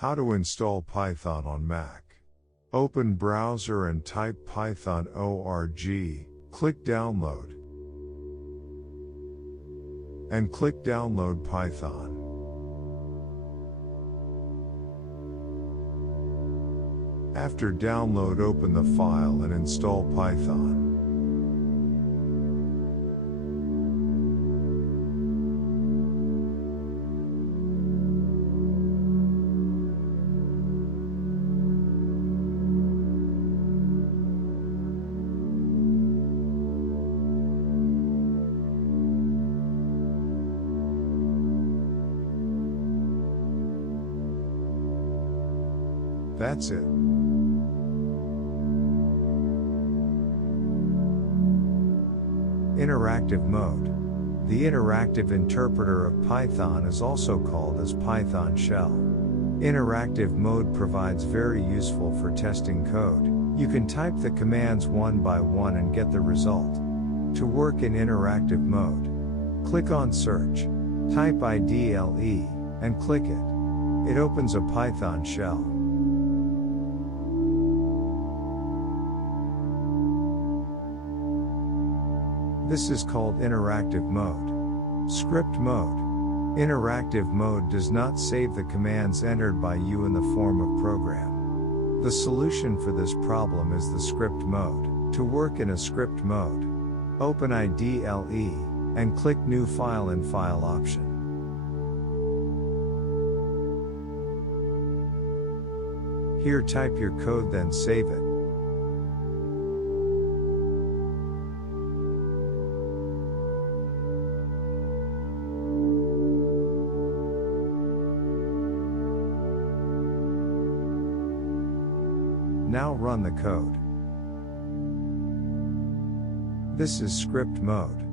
How to install Python on Mac. Open browser and type Python org, click download. And click download Python. After download, open the file and install Python. That's it. Interactive mode. The interactive interpreter of Python is also called as Python shell. Interactive mode provides very useful for testing code. You can type the commands one by one and get the result. To work in interactive mode, click on search, type IDLE, and click it. It opens a Python shell. This is called interactive mode. Script mode. Interactive mode does not save the commands entered by you in the form of program. The solution for this problem is the script mode. To work in a script mode, open IDLE, and click New File in File option. Here type your code, then save it. Now run the code. This is script mode.